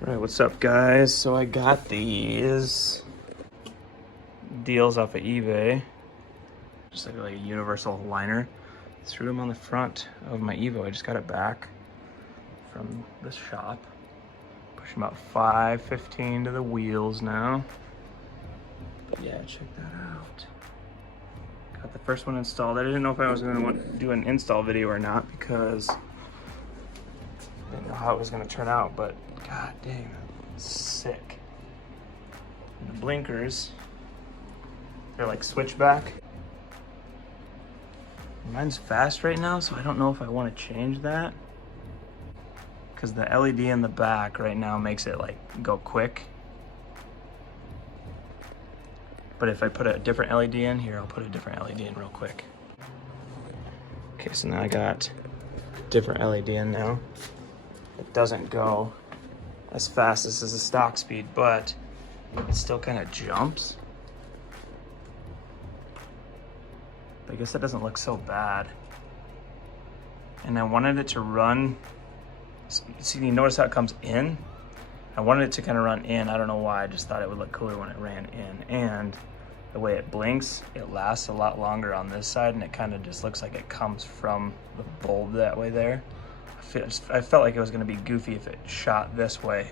All right, what's up, guys? So I got these deals off of eBay, just like a universal liner. Threw them on the front of my Evo. I just got it back from this shop. Pushing about 515 to the wheels now. But yeah, check that out. Got the first one installed. I didn't know if I was going to do an install video or not because I didn't know how it was going to turn out, but god dang, that's sick. And the blinkers, they're like switchback. Mine's fast right now, so I don't know if I want to change that, because the LED in the back right now makes it like go quick. But if I put a different LED in here, I'll put a different LED in real quick. Okay, so now I got different LED in now. It doesn't go as fast as the stock speed, but it still kind of jumps. I guess that doesn't look so bad. And I wanted it to run, see, you notice how it comes in? I wanted it to kind of run in. I don't know why, I just thought it would look cooler when it ran in. And the way it blinks, it lasts a lot longer on this side, and it kind of just looks like it comes from the bulb that way there. I felt like it was gonna be goofy if it shot this way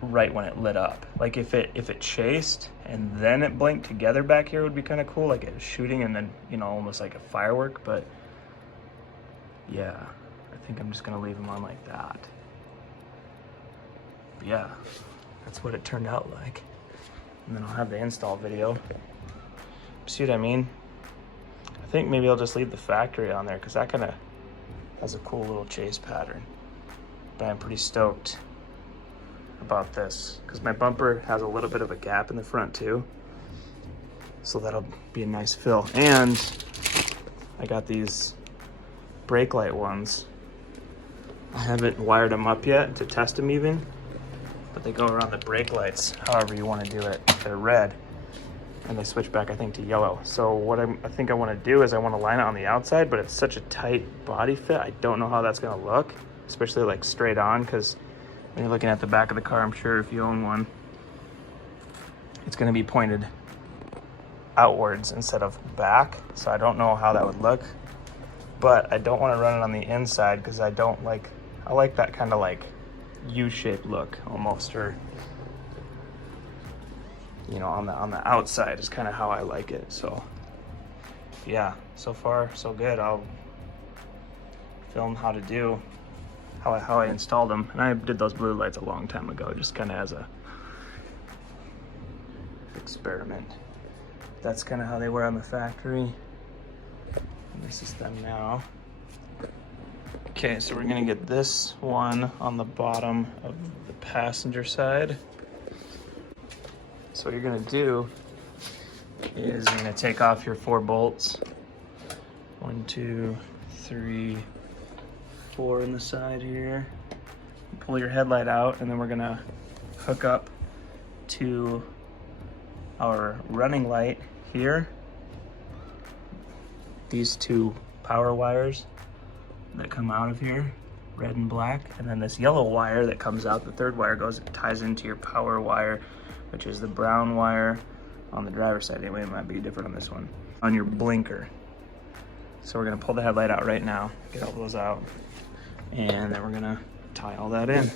right when it lit up. Like if it chased and then it blinked together back here would be kind of cool, like it was shooting and then, you know, almost like a firework. But yeah, I think I'm just gonna leave them on like that. But yeah, that's what it turned out like. And then I'll have the install video. See what I mean? I think maybe I'll just leave the factory on there because that kind of has a cool little chase pattern. But I'm pretty stoked about this because my bumper has a little bit of a gap in the front too, so that'll be a nice fill. And I got these brake light ones. I haven't wired them up yet to test them even, but they go around the brake lights however you want to do it. They're red and they switch back, I think, to yellow. So what I think I want to do is I want to line it on the outside, but it's such a tight body fit, I don't know how that's going to look, especially like straight on, because when you're looking at the back of the car, I'm sure if you own one, it's going to be pointed outwards instead of back. So I don't know how that would look, but I don't want to run it on the inside because I like that kind of like U-shaped look almost, or you know, on the outside is kind of how I like it. So yeah, so far so good. I'll film how I installed them, and I did those blue lights a long time ago, just kind of as a experiment. That's kind of how they were on the factory. And this is them now. Okay, so we're gonna get this one on the bottom of the passenger side. So what you're gonna do is you're gonna take off your 4 bolts. 1, 2, 3, 4 in the side here. Pull your headlight out, and then we're gonna hook up to our running light here. These 2 power wires that come out of here, red and black, and then this yellow wire that comes out, the 3rd wire ties into your power wire, which is the brown wire on the driver's side. Anyway, it might be different on this one, on your blinker. So we're gonna pull the headlight out right now, get all those out, and then we're gonna tie all that in.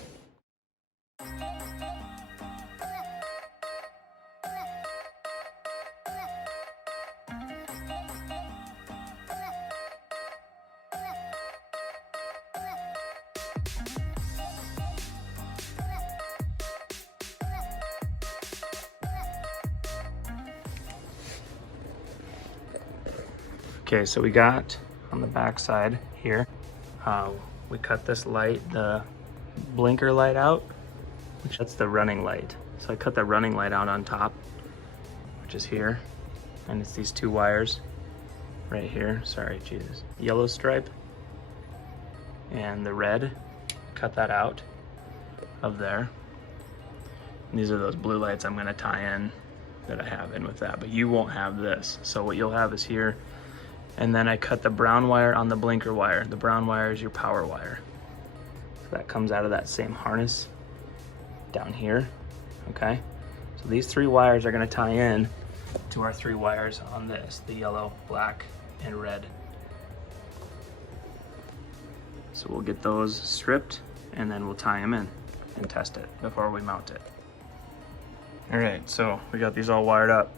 Okay, so we got on the back side here, we cut this light, the blinker light out, which that's the running light. So I cut the running light out on top, which is here, and it's these 2 wires right here. Sorry, Jesus. Yellow stripe and the red, cut that out of there. And these are those blue lights I'm gonna tie in that I have in with that, but you won't have this. So what you'll have is here, and then I cut the brown wire on the blinker wire. The brown wire is your power wire. So that comes out of that same harness down here, okay? So these 3 wires are gonna tie in to our 3 wires on this, the yellow, black, and red. So we'll get those stripped and then we'll tie them in and test it before we mount it. All right, so we got these all wired up.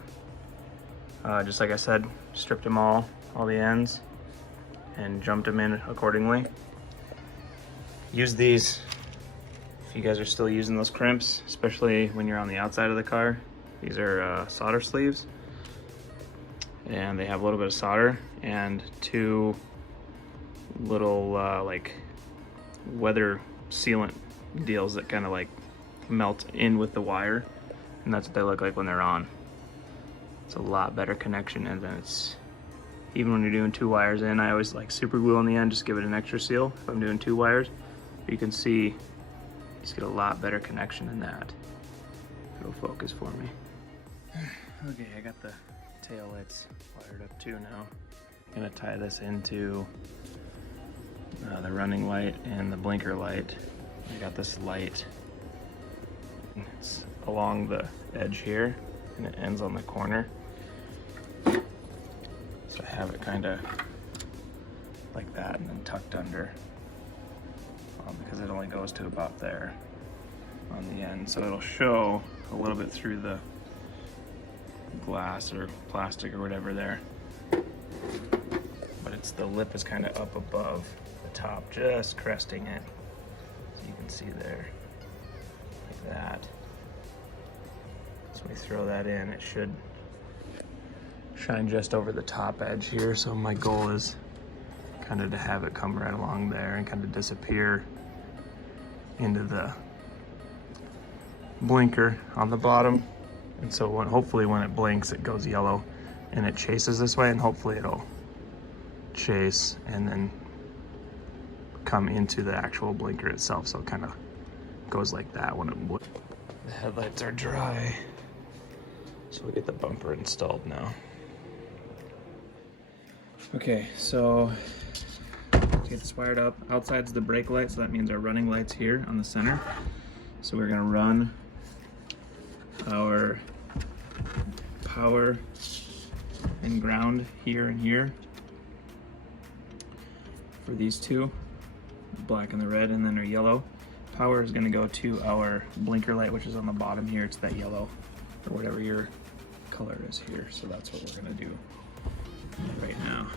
Just like I said, stripped them all the ends, and jumped them in accordingly. Use these if you guys are still using those crimps, especially when you're on the outside of the car. These are solder sleeves, and they have a little bit of solder and 2 little like weather sealant deals that kind of like melt in with the wire, and that's what they look like when they're on. It's a lot better connection, and then it's, even when you're doing 2 wires in, I always like super glue on the end, just give it an extra seal if I'm doing 2 wires. But you can see you just get a lot better connection in that. It'll focus for me. Okay, I got the tail lights wired up too now. I'm gonna tie this into the running light and the blinker light. I got this light, it's along the edge here and it ends on the corner. So I have it kind of like that and then tucked under, because it only goes to about there on the end. So it'll show a little bit through the glass or plastic or whatever there. But it's, the lip is kind of up above the top, just cresting it. So you can see there, like that. So we throw that in, it should shine just over the top edge here. So my goal is kind of to have it come right along there and kind of disappear into the blinker on the bottom. And so hopefully when it blinks, it goes yellow and it chases this way, and hopefully it'll chase and then come into the actual blinker itself. So it kind of goes like that when it would. The headlights are dry, so we get the bumper installed now. Okay, so to get this wired up, outside's the brake light, so that means our running light's here on the center. So we're gonna run our power and ground here and here for these 2, the black and the red, and then our yellow. Power is gonna go to our blinker light, which is on the bottom here. It's that yellow, or whatever your color is here. So that's what we're gonna do right now.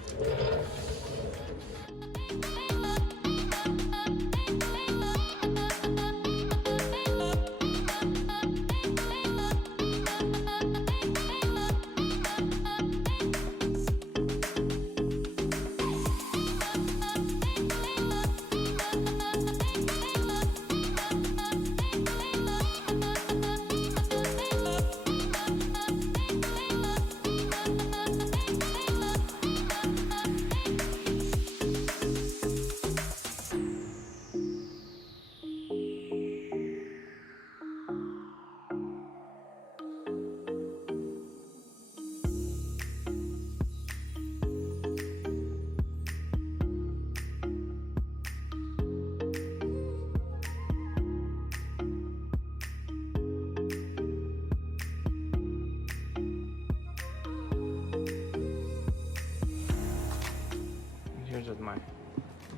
Here's with my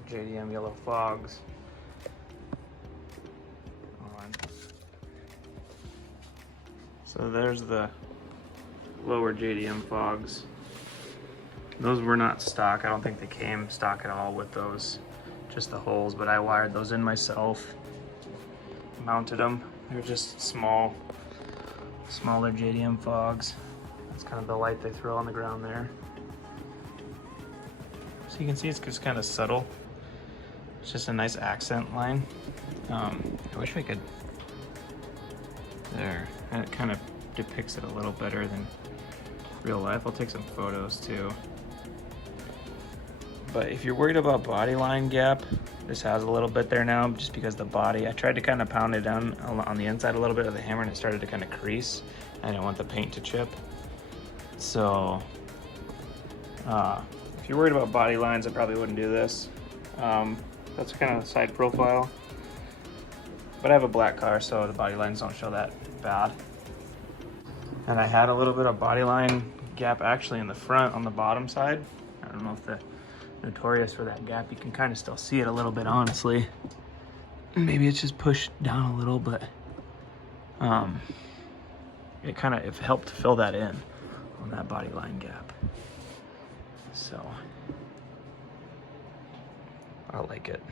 JDM yellow fogs on. So there's the lower JDM fogs. Those were not stock. I don't think they came stock at all with those, just the holes, but I wired those in myself, mounted them. They're just smaller JDM fogs. That's kind of the light they throw on the ground there. So you can see it's just kind of subtle. It's just a nice accent line. I wish I could, there, and it kind of depicts it a little better than real life. I'll take some photos too. But if you're worried about body line gap, this has a little bit there now, just because the body, I tried to kind of pound it down on the inside a little bit of the hammer and it started to kind of crease. I didn't want the paint to chip. So, if you're worried about body lines, I probably wouldn't do this. That's kind of the side profile. But I have a black car, so the body lines don't show that bad. And I had a little bit of body line gap actually in the front on the bottom side. I don't know if they're notorious for that gap. You can kind of still see it a little bit, honestly. Maybe it's just pushed down a little, but it helped fill that in on that body line gap. So I like it.